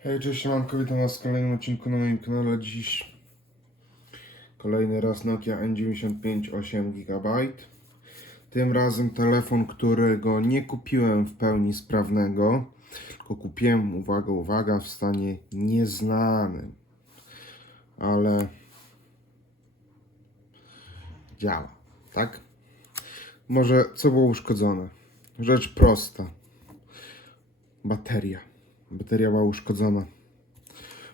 Hej, cześć, siemanko, witam was w kolejnym odcinku na moim kanale. Dziś kolejny raz Nokia N95 8 GB. Tym razem telefon, którego nie kupiłem w pełni sprawnego, tylko kupiłem, uwaga, uwaga, w stanie nieznanym. Ale działa, tak? Może co było uszkodzone? Rzecz prosta. Bateria. Bateria była uszkodzona.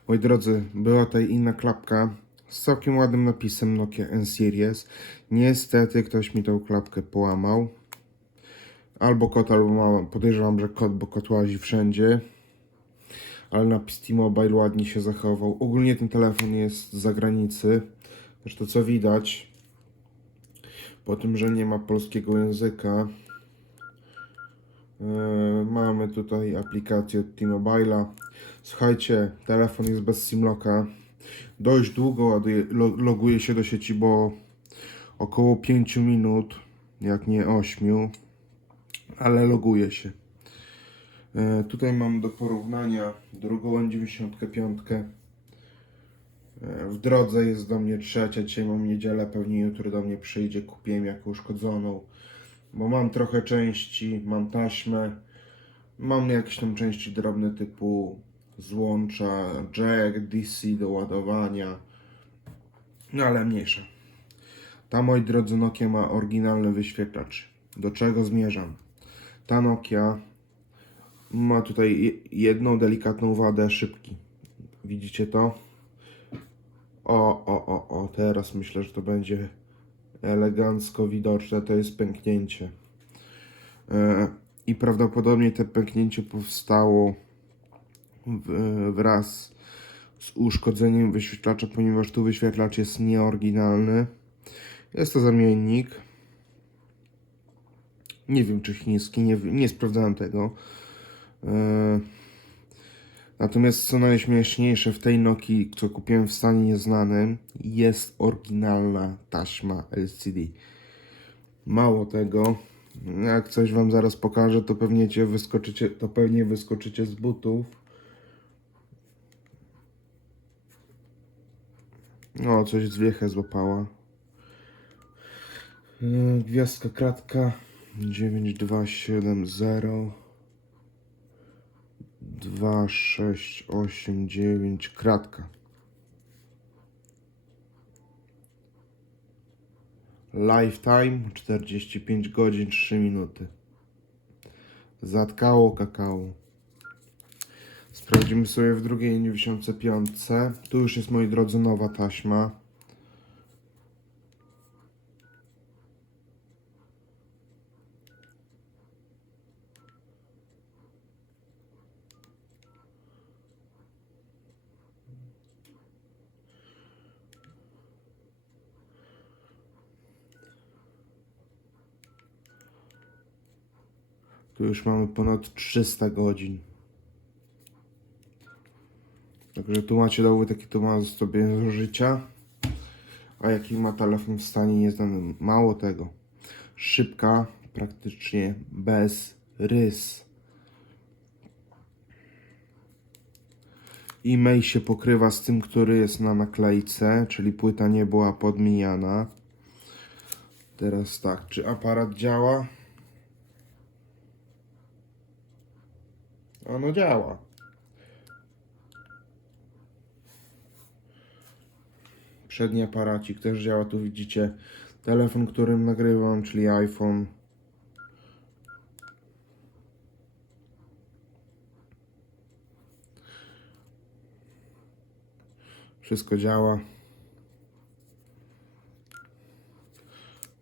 Moi drodzy, była tutaj inna klapka z całkiem ładnym napisem Nokia N-Series. Niestety ktoś mi tą klapkę połamał. Albo kot, albo mama. Podejrzewam, że kot, bo kot łazi wszędzie. Ale napis T-Mobile ładnie się zachował. Ogólnie ten telefon jest z zagranicy. Zresztą co widać, po tym, że nie ma polskiego języka, Mamy tutaj aplikację od T-Mobile'a. Słuchajcie, telefon jest bez SIM-locka. Dość długo loguje się do sieci, bo około 5 minut, jak nie 8, ale loguje się. Yy, Tutaj mam do porównania drugą N95. Yy, W drodze jest do mnie trzecia, dzisiaj mam niedzielę, pewnie jutro do mnie przyjdzie, kupiłem jako uszkodzoną bo mam trochę części, mam taśmę, mam jakieś tam części drobne typu złącza, jack, DC do ładowania, no ale mniejsza. Ta, moi drodzy, Nokia ma oryginalny wyświetlacz. Do czego zmierzam? Ta Nokia ma tutaj je- jedną delikatną wadę szybki. Widzicie to? O, o, o, o, teraz myślę, że to będzie elegancko widoczne, to jest pęknięcie. E, I prawdopodobnie to pęknięcie powstało wraz z uszkodzeniem wyświetlacza, ponieważ tu wyświetlacz jest nieoryginalny. Jest to zamiennik. Nie wiem, czy chiński, nie, nie sprawdzałem tego. Natomiast co najśmieszniejsze w tej Nokii, co kupiłem w stanie nieznanym, jest oryginalna taśma LCD. Mało tego, jak coś wam zaraz pokażę, to pewnie cię wyskoczycie, to pewnie wyskoczycie z butów. O, coś zwiechę złapała. Yy, Gwiazdka kratka 9270 2, 6, 8, 9, kratka. Lifetime 45 godzin 3 minuty. Zatkało kakao. Sprawdzimy sobie w drugiej 95. Tu już jest moi drodzy nowa taśma. Tu już mamy ponad 300 godzin. Także tu macie dowód, jaki tu ma sobie życia. A jaki ma telefon w stanie nieznanym. Mało tego. Szybka, praktycznie bez rys. E-mail się pokrywa z tym, który jest na naklejce, czyli płyta nie była podmijana. Teraz tak, czy aparat działa? Ono działa. Przedni aparacik też działa. Tu widzicie telefon, którym nagrywam, czyli iPhone. Wszystko działa.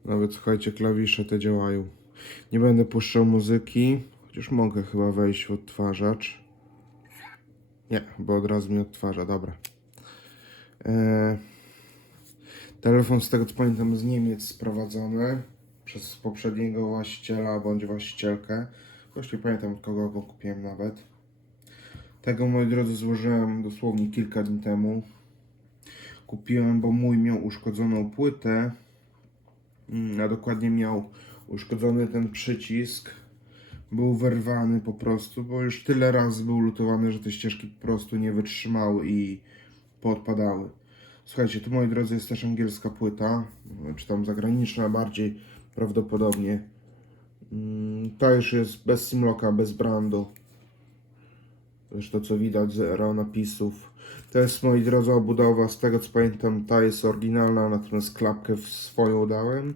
Nawet słuchajcie, klawisze te działają. Nie będę puszczał muzyki, chociaż mogę chyba wejść w odtwarzacz. Nie, bo od razu mi odtwarza, dobra. Eee, telefon z tego co pamiętam z Niemiec sprowadzony przez poprzedniego właściciela bądź właścicielkę. Już nie pamiętam od kogo go kupiłem nawet. Tego moi drodzy złożyłem dosłownie kilka dni temu. Kupiłem, bo mój miał uszkodzoną płytę, Mm, a dokładnie miał uszkodzony ten przycisk był wyrwany po prostu, bo już tyle razy był lutowany, że te ścieżki po prostu nie wytrzymały i podpadały. Słuchajcie, tu moi drodzy jest też angielska płyta, czy tam zagraniczna bardziej prawdopodobnie. Mm, Ta już jest bez simlocka, bez brandu. Zresztą co widać, zero napisów. To jest moi drodzy obudowa, z tego co pamiętam, ta jest oryginalna, natomiast klapkę w swoją dałem.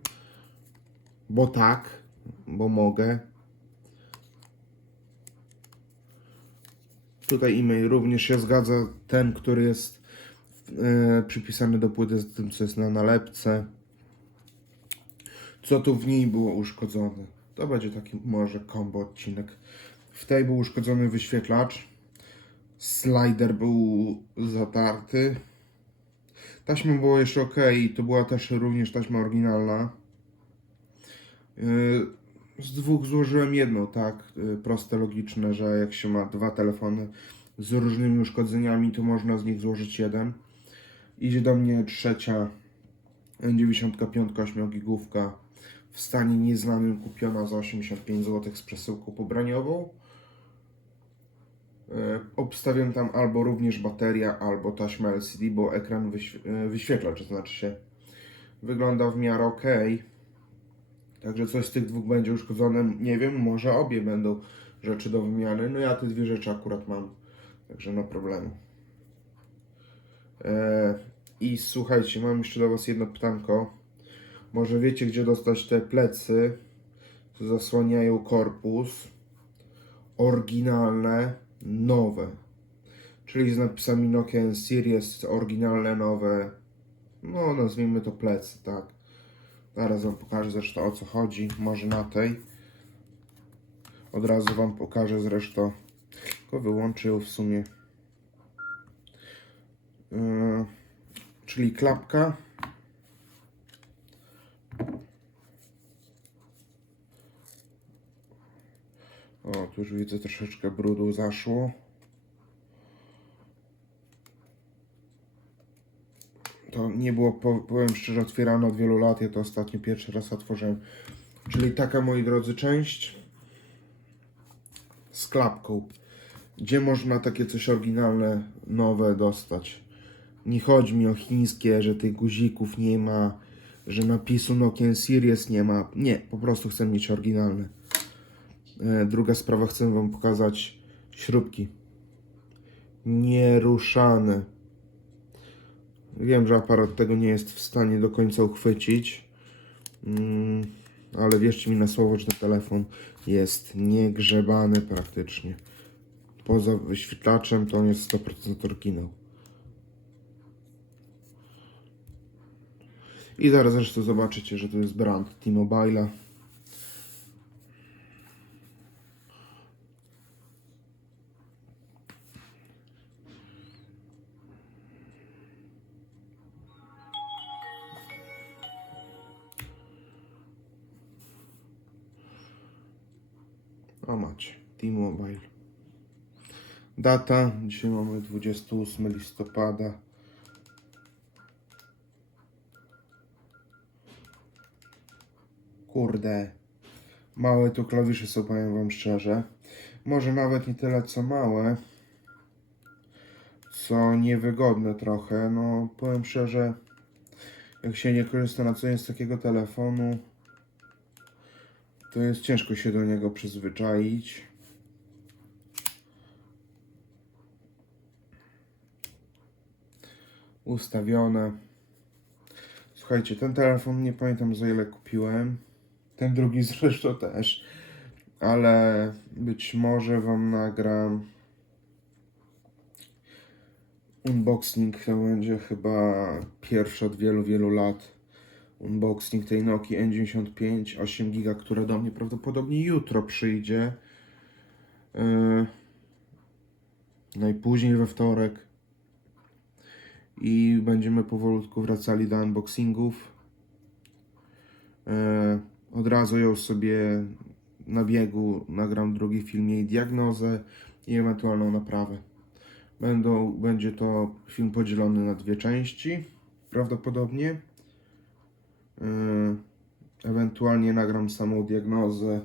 Bo tak, bo mogę. Tutaj e-mail również się zgadza, ten, który jest e, przypisany do płyty z tym, co jest na nalepce. Co tu w niej było uszkodzone? To będzie taki może kombo odcinek. W tej był uszkodzony wyświetlacz. Slider był zatarty. Taśma była jeszcze ok, to była też również taśma oryginalna. Yy, Z dwóch złożyłem jedną, tak, yy, proste, logiczne, że jak się ma dwa telefony z różnymi uszkodzeniami, to można z nich złożyć jeden. Idzie do mnie trzecia N95 8 gigówka w stanie nieznanym kupiona za 85 zł z przesyłką pobraniową. E, Obstawiam tam albo również bateria, albo taśma LCD, bo ekran e, wyświetlacz, to znaczy się wygląda w miarę ok. Także coś z tych dwóch będzie uszkodzone. Nie wiem, może obie będą rzeczy do wymiany. No ja te dwie rzeczy akurat mam, także no problemu. E, I słuchajcie, mam jeszcze do Was jedno pytanko. Może wiecie, gdzie dostać te plecy, co zasłaniają korpus? Oryginalne, nowe. Czyli z napisami Nokia Series, oryginalne, nowe. No, nazwijmy to plecy, tak. Zaraz Wam pokażę zresztą o co chodzi. Może na tej. Od razu Wam pokażę zresztą. Tylko wyłączę ją w sumie. Yy, czyli klapka. O, tu już widzę troszeczkę brudu zaszło. To nie było, po- powiem szczerze, otwierane od wielu lat. Ja to ostatnio pierwszy raz otworzyłem. Czyli taka, moi drodzy, część z klapką. Gdzie można takie coś oryginalne, nowe dostać? Nie chodzi mi o chińskie, że tych guzików nie ma, że napisu Nokia Series nie ma. Nie, po prostu chcę mieć oryginalne. E, Druga sprawa, chcę Wam pokazać śrubki. Nieruszane. Wiem, że aparat tego nie jest w stanie do końca uchwycić, mm, ale wierzcie mi na słowo, że ten telefon jest niegrzebany praktycznie. Poza wyświetlaczem to on jest 100% oryginał. I zaraz zresztą zobaczycie, że to jest brand T-Mobile'a. O macie, T-Mobile. Data, dzisiaj mamy 28 listopada. Kurde, małe tu klawisze są, powiem wam szczerze. Może nawet nie tyle co małe, co niewygodne trochę. No, powiem szczerze, jak się nie korzysta na co dzień z takiego telefonu, to jest ciężko się do niego przyzwyczaić. Ustawione. Słuchajcie, ten telefon nie pamiętam za ile kupiłem. Ten drugi zresztą też. Ale być może wam nagram unboxing. To będzie chyba pierwszy od wielu, wielu lat unboxing tej Nokii N95 8 giga, która do mnie prawdopodobnie jutro przyjdzie. Yy, najpóźniej we wtorek. I będziemy powolutku wracali do unboxingów. Yy, od razu ją sobie na biegu nagram drugi film jej diagnozę i ewentualną naprawę. Będą, będzie to film podzielony na dwie części, prawdopodobnie. Yy, ewentualnie nagram samą diagnozę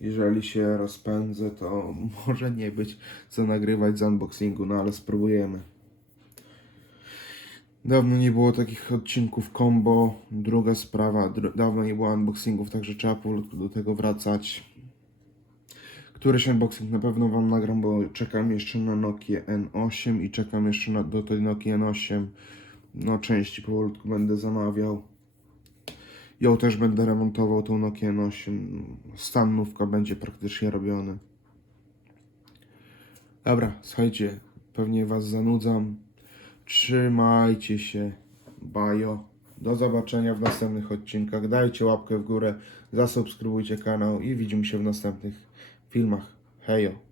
jeżeli się rozpędzę, to może nie być co nagrywać z unboxingu, no ale spróbujemy. Dawno nie było takich odcinków combo. Druga sprawa, dawno nie było unboxingów, także trzeba powolutku do tego wracać. Któryś unboxing na pewno Wam nagram, bo czekam jeszcze na Nokia N8 i czekam jeszcze na, do tej Nokia N8. No, części powolutku będę zamawiał. Ją też będę remontował, tą Nokia N8. Stan nówka będzie praktycznie robiony. Dobra, słuchajcie, pewnie Was zanudzam. Trzymajcie się. Bajo. Do zobaczenia w następnych odcinkach. Dajcie łapkę w górę, zasubskrybujcie kanał i widzimy się w następnych filmach. Hejo.